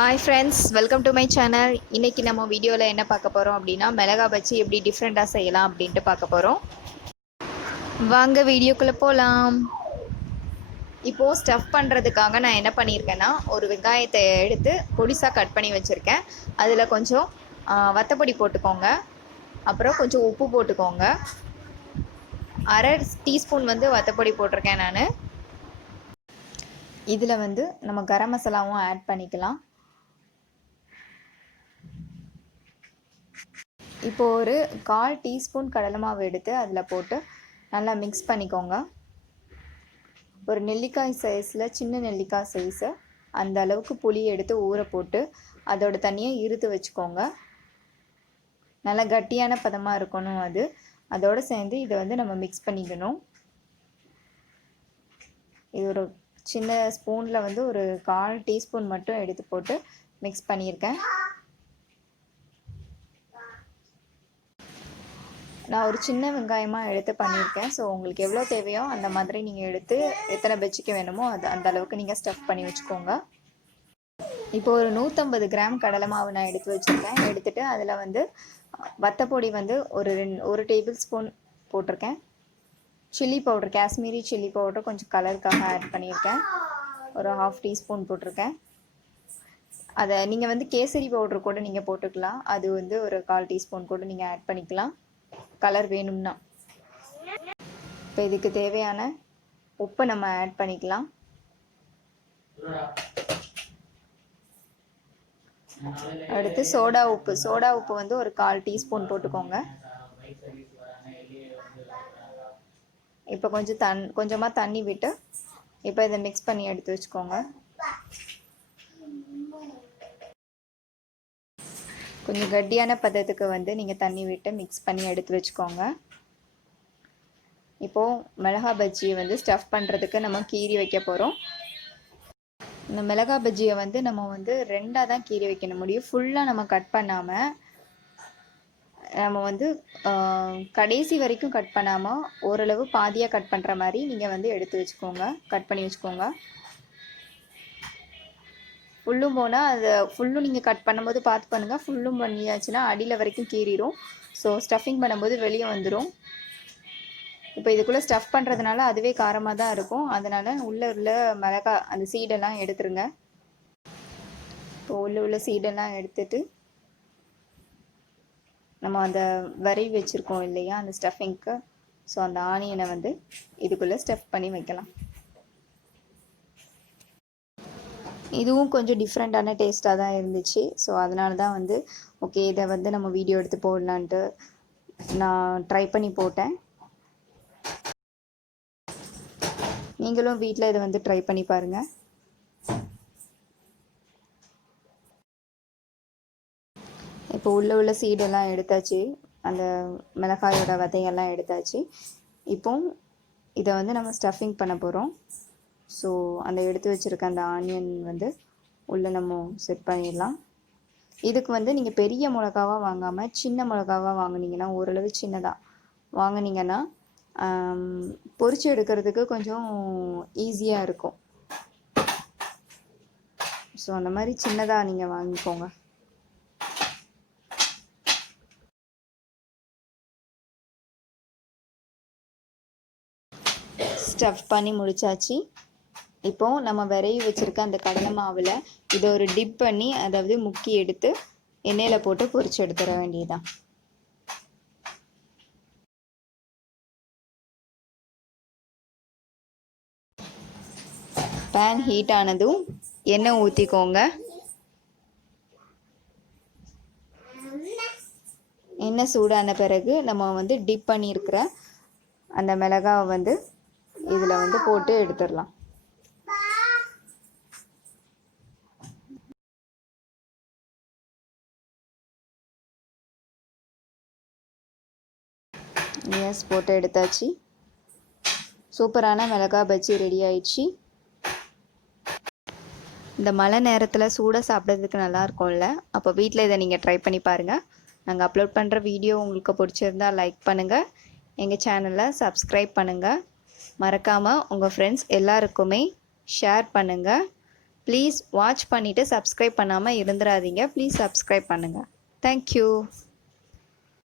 Hi friends, welcome to my channel. இன்னைக்கு நம்ம வீடியோல என்ன பார்க்க போறோம் அப்படினா மிளகாய் பஜ்ஜி எப்படி டிஃபரெண்டா செய்யலாம் அப்படினு பார்க்க போறோம். வாங்க வீடியோக்குள்ள போலாம். இப்போ ஸ்டஃப் பண்றதுக்காக நான் என்ன பண்ணியிருக்கேன்னா ஒரு வெங்காயத்தை எடுத்து பொடிசா கட் பண்ணி வச்சிருக்கேன். அதுல கொஞ்சம் வத்தப்பொடி போட்டுக்கோங்க. அப்புறம் கொஞ்சம் உப்பு போட்டுக்கோங்க. 1/2 டீஸ்பூன் வந்து வத்தப்பொடி போட்டிருக்கேன் நான். இதுல வந்து நம்ம கரம் மசாலாவும் ஆட் பண்ணிக்கலாம். இப்போ ஒரு 1/4 டீஸ்பூன் கடலை மாவு எடுத்து அதில் போட்டு நல்லா மிக்ஸ் பண்ணிக்கோங்க. ஒரு நெல்லிக்காய் சைஸில் சின்ன நெல்லிக்காய் சைஸு அந்த அளவுக்கு புளி எடுத்து ஊற போட்டு அதோட தண்ணியை இருத்து வச்சுக்கோங்க. நல்லா கட்டியான பதமாக இருக்கணும் அது. அதோடு சேர்ந்து இதை வந்து நம்ம மிக்ஸ் பண்ணிக்கணும். இது ஒரு சின்ன ஸ்பூனில் வந்து ஒரு 1/4 டீஸ்பூன் மட்டும் எடுத்து போட்டு மிக்ஸ் பண்ணியிருக்கேன். நான் ஒரு சின்ன வெங்காயமாக எடுத்து பண்ணியிருக்கேன். ஸோ உங்களுக்கு எவ்வளோ தேவையோ அந்த மாதிரி நீங்கள் எடுத்து எத்தனை பஜ்ஜிக்கு வேணுமோ அந்த அளவுக்கு நீங்கள் ஸ்டஃப் பண்ணி வச்சுக்கோங்க. இப்போ ஒரு 150 கிராம் கடலை மாவு நான் எடுத்து வச்சுருக்கேன். எடுத்துகிட்டு அதில் வந்து வத்தப்பொடி வந்து ஒரு டேபிள் ஸ்பூன் போட்டிருக்கேன். Chilli powder, Kashmiri chilli powder கொஞ்சம் கலருக்காக ஆட் பண்ணியிருக்கேன். ஒரு 1/2 டீஸ்பூன் போட்டிருக்கேன். அதை நீங்கள் வந்து கேசரி பவுடர் கூட நீங்கள் போட்டுக்கலாம். அது வந்து ஒரு 1/4 டீஸ்பூன் கூட நீங்கள் ஆட் பண்ணிக்கலாம் கலர் வேணும்னா. இப்போ இதுக்கு தேவையான உப்பு நம்ம ஆட் பண்ணிக்கலாம். அடுத்து சோடா உப்பு வந்து ஒரு 1/4 டீஸ்பூன் போட்டுக்கோங்க. இப்போ கொஞ்சமாக தண்ணி விட்டு இப்போ இதை மிக்ஸ் பண்ணி எடுத்து வச்சுக்கோங்க. கொஞ்சம் கட்டியான பதத்துக்கு வந்து நீங்கள் தண்ணி விட்டு மிக்ஸ் பண்ணி எடுத்து வச்சுக்கோங்க. இப்போது மிளகாய் பஜ்ஜியை வந்து ஸ்டஃப் பண்ணுறதுக்கு நம்ம கீறி வைக்க போகிறோம். இந்த மிளகாய் பஜ்ஜியை வந்து நம்ம வந்து 2ஆக தான் கீறி வைக்க முடியும். ஃபுல்லாக நம்ம கட் பண்ணாமல் நம்ம வந்து கடைசி வரைக்கும் கட் பண்ணாமல் ஓரளவு பாதியாக கட் பண்ணுற மாதிரி நீங்கள் வந்து கட் பண்ணி வச்சுக்கோங்க. ஃபுல்லும் போனால் அதை ஃபுல்லும் நீங்கள் கட் பண்ணும்போது பார்த்து பண்ணுங்கள். ஃபுல்லும் பண்ணியாச்சுன்னா அடியில் வரைக்கும் கீறிடும். ஸோ ஸ்டஃபிங் பண்ணும்போது வெளியே வந்துடும். இப்போ இதுக்குள்ளே ஸ்டஃப் பண்ணுறதுனால அதுவே காரமாக தான் இருக்கும். அதனால் உள்ள மிளகாய் அந்த சீடெல்லாம் எடுத்துருங்க. இப்போ உள்ள சீடெல்லாம் எடுத்துட்டு நம்ம அந்த வரைவி வச்சுருக்கோம் இல்லையா அந்த ஸ்டஃபிங்க்கு, ஸோ அந்த ஆனியனை வந்து இதுக்குள்ளே ஸ்டஃப் பண்ணி வைக்கலாம். இதுவும் கொஞ்சம் டிஃப்ரெண்ட்டான டேஸ்ட்டாக தான் இருந்துச்சு. ஸோ அதனால தான் வந்து ஓகே இதை வந்து நம்ம வீடியோ எடுத்து போடலான்ட்டு நான் ட்ரை பண்ணி போட்டேன். நீங்களும் வீட்டில் இதை வந்து ட்ரை பண்ணி பாருங்கள். இப்போ உள்ள சீடெல்லாம் எடுத்தாச்சு, அந்த மிளகாயோட விதையெல்லாம் எடுத்தாச்சு. இப்போ இதை வந்து நம்ம ஸ்டஃபிங் பண்ண போகிறோம். ஸோ அந்த எடுத்து வச்சுருக்க அந்த ஆனியன் வந்து உள்ளே நம்ம செட் பண்ணிடலாம். இதுக்கு வந்து நீங்கள் பெரிய மிளகாவாக வாங்காமல் சின்ன மிளகாவாக வாங்கினீங்கன்னா, ஓரளவு சின்னதாக வாங்கினீங்கன்னா பொரிச்சு எடுக்கிறதுக்கு கொஞ்சம் ஈஸியாக இருக்கும். ஸோ அந்த மாதிரி சின்னதாக நீங்கள் வாங்கிக்கோங்க. ஸ்டஃப் பண்ணி முடிச்சாச்சு. இப்போது நம்ம விரைவி வச்சுருக்க அந்த கடலை மாவில் இதை ஒரு டிப் பண்ணி அதாவது முக்கி எடுத்து எண்ணெயில் போட்டு பொரிச்சு எடுத்துட வேண்டியதுதான். பேன் ஹீட் ஆனதும் எண்ணெய் ஊற்றிக்கோங்க. எண்ணெய் சூடான பிறகு நம்ம வந்து டிப் பண்ணியிருக்கிற அந்த மிளகாவை வந்து இதில் வந்து போட்டு எடுத்துடலாம். எஸ், போட்டு எடுத்தாச்சு. சூப்பரான மிளகாய் பஜ்ஜி ரெடி ஆயிடுச்சு. இந்த மழை நேரத்தில் சூடாக சாப்பிட்றதுக்கு நல்லா இருக்கும்ல. அப்போ வீட்டில் இதை நீங்கள் ட்ரை பண்ணி பாருங்கள். நாங்கள் அப்லோட் பண்ணுற வீடியோ உங்களுக்கு பிடிச்சிருந்தா லைக் பண்ணுங்கள், எங்கள் சேனலை சப்ஸ்கிரைப் பண்ணுங்கள், மறக்காமல் உங்கள் ஃப்ரெண்ட்ஸ் எல்லாருக்குமே ஷேர் பண்ணுங்கள். ப்ளீஸ் வாட்ச் பண்ணிவிட்டு சப்ஸ்கிரைப் பண்ணாமல் இருந்துடாதீங்க. ப்ளீஸ் சப்ஸ்கிரைப் பண்ணுங்கள். தேங்க்யூ.